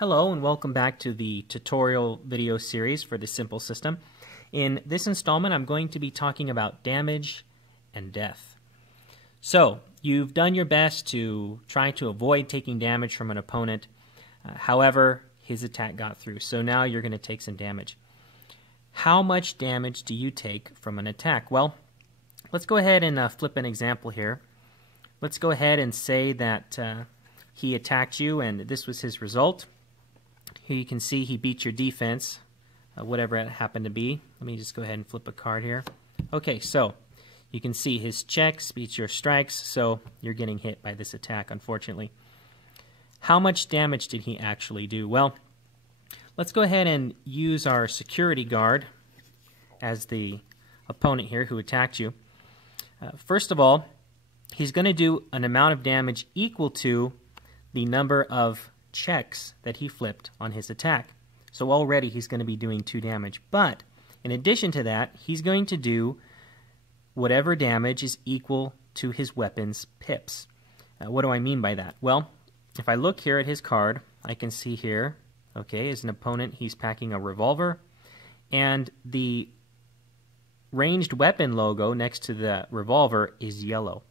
Hello and welcome back to the tutorial video series for the Simple System. In this installment I'm going to be talking about damage and death. So you've done your best to try to avoid taking damage from an opponent, however his attack got through, so now you're going to take some damage. How much damage do you take from an attack? Well, let's go ahead and flip an example here. Let's go ahead and say that he attacked you and this was his result. Here you can see he beat your defense, whatever it happened to be. Let me just go ahead and flip a card here. Okay, so you can see his checks beats your strikes, so you're getting hit by this attack, unfortunately. How much damage did he actually do? Well, let's go ahead and use our security guard as the opponent here who attacked you. First of all, he's going to do an amount of damage equal to the number of checks that he flipped on his attack. So already he's going to be doing 2 damage. But in addition to that, he's going to do whatever damage is equal to his weapon's pips. What do I mean by that? Well, if I look here at his card, I can see here, okay, as an opponent, he's packing a revolver, and the ranged weapon logo next to the revolver is yellow.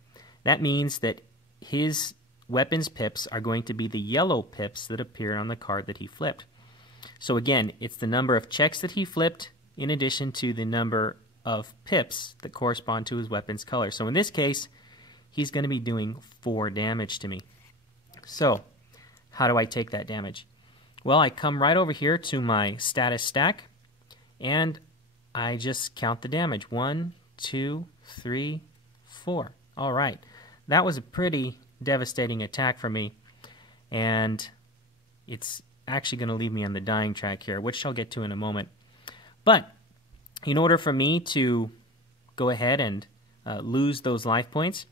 That means that his weapons pips are going to be the yellow pips that appear on the card that he flipped. So again, it's the number of checks that he flipped in addition to the number of pips that correspond to his weapon's color. So in this case, he's going to be doing 4 damage to me. So how do I take that damage? Well, I come right over here to my status stack and I just count the damage. 1, 2, 3, 4. All right. That was a pretty devastating attack for me, and it's actually going to leave me on the dying track here, which I'll get to in a moment. But in order for me to go ahead and lose those life points,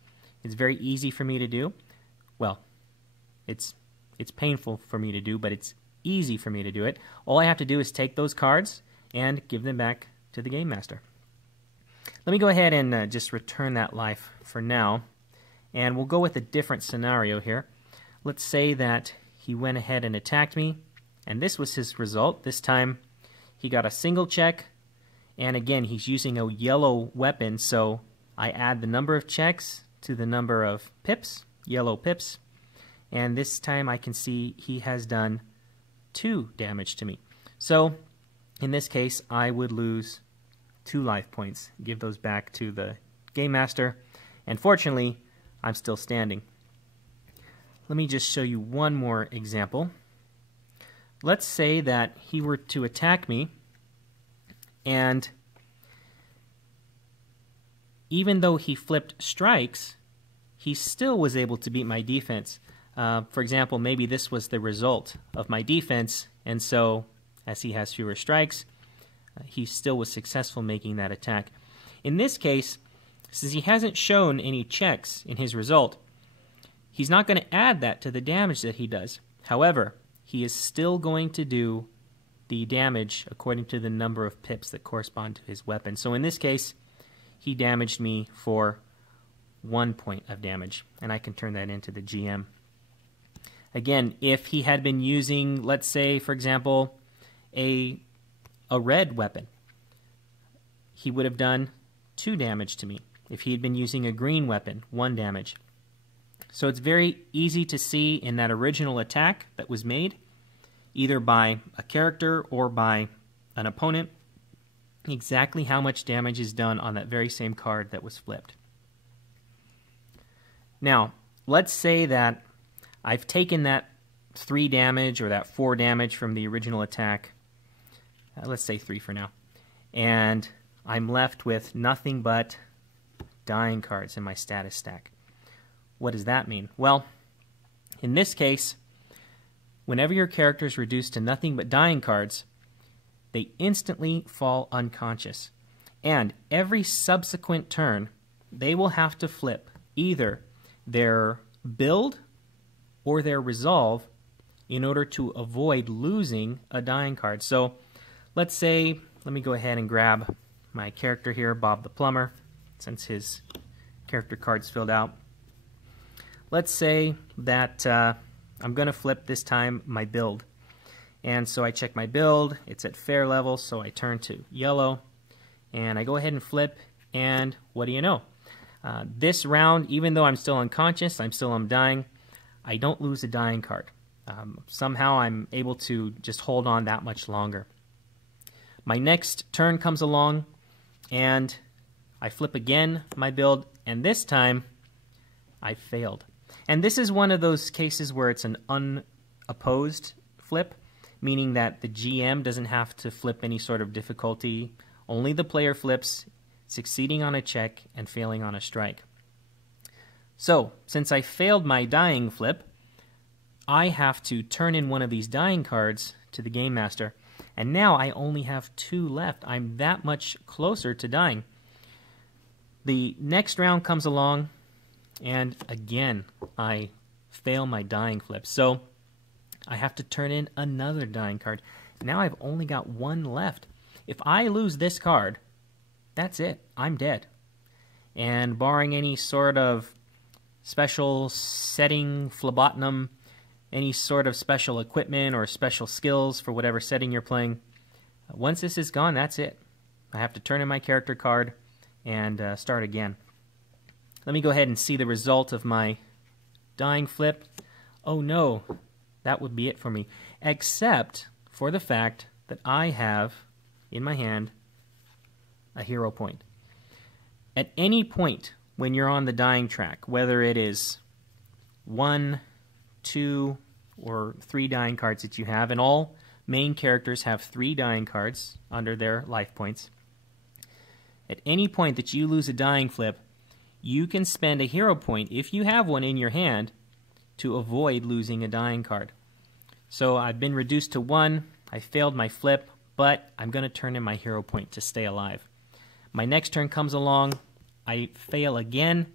it's very easy for me to do. Well, it's painful for me to do, but it's easy for me to do it. All I have to do is take those cards and give them back to the Game Master. Let me go ahead and just return that life for now. And we'll go with a different scenario here. Let's say that he went ahead and attacked me, and this was his result. This time he got a single check, and again he's using a yellow weapon, so I add the number of checks to the number of pips, yellow pips, and this time I can see he has done 2 damage to me. So in this case I would lose 2 life points, give those back to the Game Master, and fortunately I'm still standing. Let me just show you one more example. Let's say that he were to attack me, and even though he flipped strikes, he still was able to beat my defense. For example, maybe this was the result of my defense, and so as he has fewer strikes, he still was successful making that attack. In this case, since he hasn't shown any checks in his result, he's not going to add that to the damage that he does. However, he is still going to do the damage according to the number of pips that correspond to his weapon. So in this case, he damaged me for 1 point of damage, and I can turn that into the GM. Again, if he had been using, let's say, for example, a red weapon, he would have done 2 damage to me. If he had been using a green weapon, 1 damage. So it's very easy to see in that original attack that was made, either by a character or by an opponent, exactly how much damage is done on that very same card that was flipped. Now, let's say that I've taken that 3 damage or that 4 damage from the original attack, let's say 3 for now, and I'm left with nothing but dying cards in my status stack. What does that mean? Well, in this case, whenever your character is reduced to nothing but dying cards, they instantly fall unconscious. And every subsequent turn, they will have to flip either their build or their resolve in order to avoid losing a dying card. So let's say, let me go ahead and grab my character here, Bob the Plumber, since his character card's filled out. Let's say that I'm going to flip this time my build. And so I check my build. It's at fair level, so I turn to yellow. And I go ahead and flip, and what do you know? This round, even though I'm still unconscious, I'm still undying, I don't lose a dying card. Somehow I'm able to just hold on that much longer. My next turn comes along, and I flip again my build, and this time I failed. And this is one of those cases where it's an unopposed flip, meaning that the GM doesn't have to flip any sort of difficulty. Only the player flips, succeeding on a check and failing on a strike. So, since I failed my dying flip, I have to turn in one of these dying cards to the Game Master, and now I only have 2 left. I'm that much closer to dying. The next round comes along, and again, I fail my dying flip. So, I have to turn in another dying card. Now I've only got 1 left. If I lose this card, that's it. I'm dead. And barring any sort of special setting, phlebotinum, any sort of special equipment or special skills for whatever setting you're playing, once this is gone, that's it. I have to turn in my character card and start again. Let me go ahead and see the result of my dying flip. Oh no, that would be it for me, except for the fact that I have in my hand a hero point. At any point when you're on the dying track, whether it is 1, 2, or 3 dying cards that you have, and all main characters have 3 dying cards under their life points, at any point that you lose a dying flip, you can spend a hero point, if you have one in your hand, to avoid losing a dying card. So I've been reduced to 1, I failed my flip, but I'm going to turn in my hero point to stay alive. My next turn comes along, I fail again,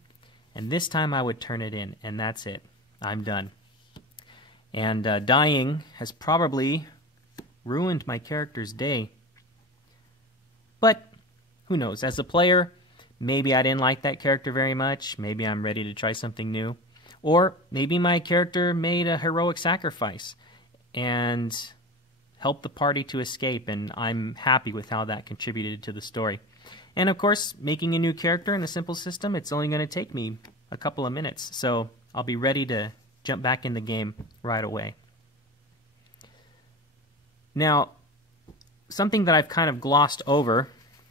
and this time I would turn it in, and that's it. I'm done. And dying has probably ruined my character's day. But who knows? As a player, maybe I didn't like that character very much. Maybe I'm ready to try something new. Or maybe my character made a heroic sacrifice and helped the party to escape, and I'm happy with how that contributed to the story. And of course, making a new character in a simple system, it's only going to take me a couple of minutes, so I'll be ready to jump back in the game right away. Now, something that I've kind of glossed over,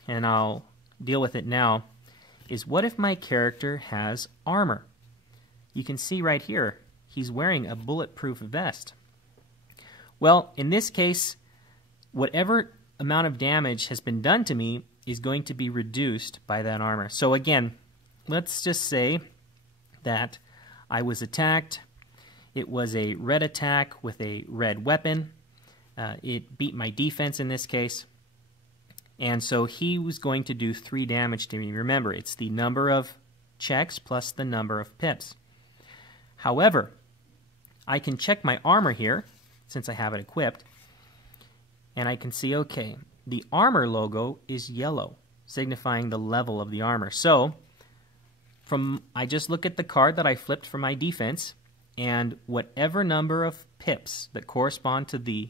and I'll deal with it now, is what if my character has armor? You can see right here, he's wearing a bulletproof vest. Well, in this case, whatever amount of damage has been done to me is going to be reduced by that armor. So again, let's just say that I was attacked. It was a red attack with a red weapon. It beat my defense in this case. And so he was going to do 3 damage to me. Remember, it's the number of checks plus the number of pips. However, I can check my armor here, since I have it equipped, and I can see, okay, the armor logo is yellow, signifying the level of the armor. So, I just look at the card that I flipped for my defense, and whatever number of pips that correspond to the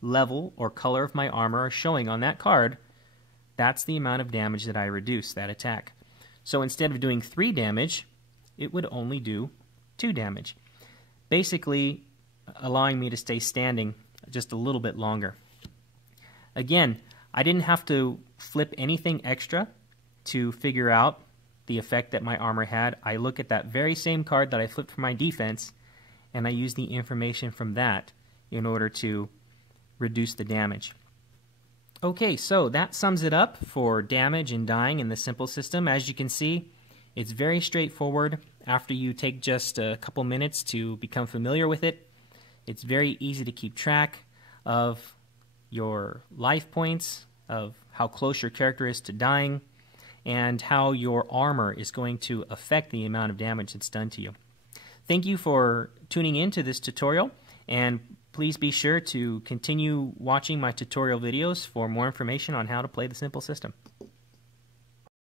level or color of my armor are showing on that card, that's the amount of damage that I reduce that attack. So instead of doing 3 damage, it would only do 2 damage, basically allowing me to stay standing just a little bit longer. Again, I didn't have to flip anything extra to figure out the effect that my armor had. I look at that very same card that I flipped for my defense, and I use the information from that in order to reduce the damage. Okay, so that sums it up for damage and dying in the simple system. As you can see, it's very straightforward. After you take just a couple minutes to become familiar with it, it's very easy to keep track of your life points, of how close your character is to dying, and how your armor is going to affect the amount of damage that's done to you. Thank you for tuning in to this tutorial, and please be sure to continue watching my tutorial videos for more information on how to play the simple system.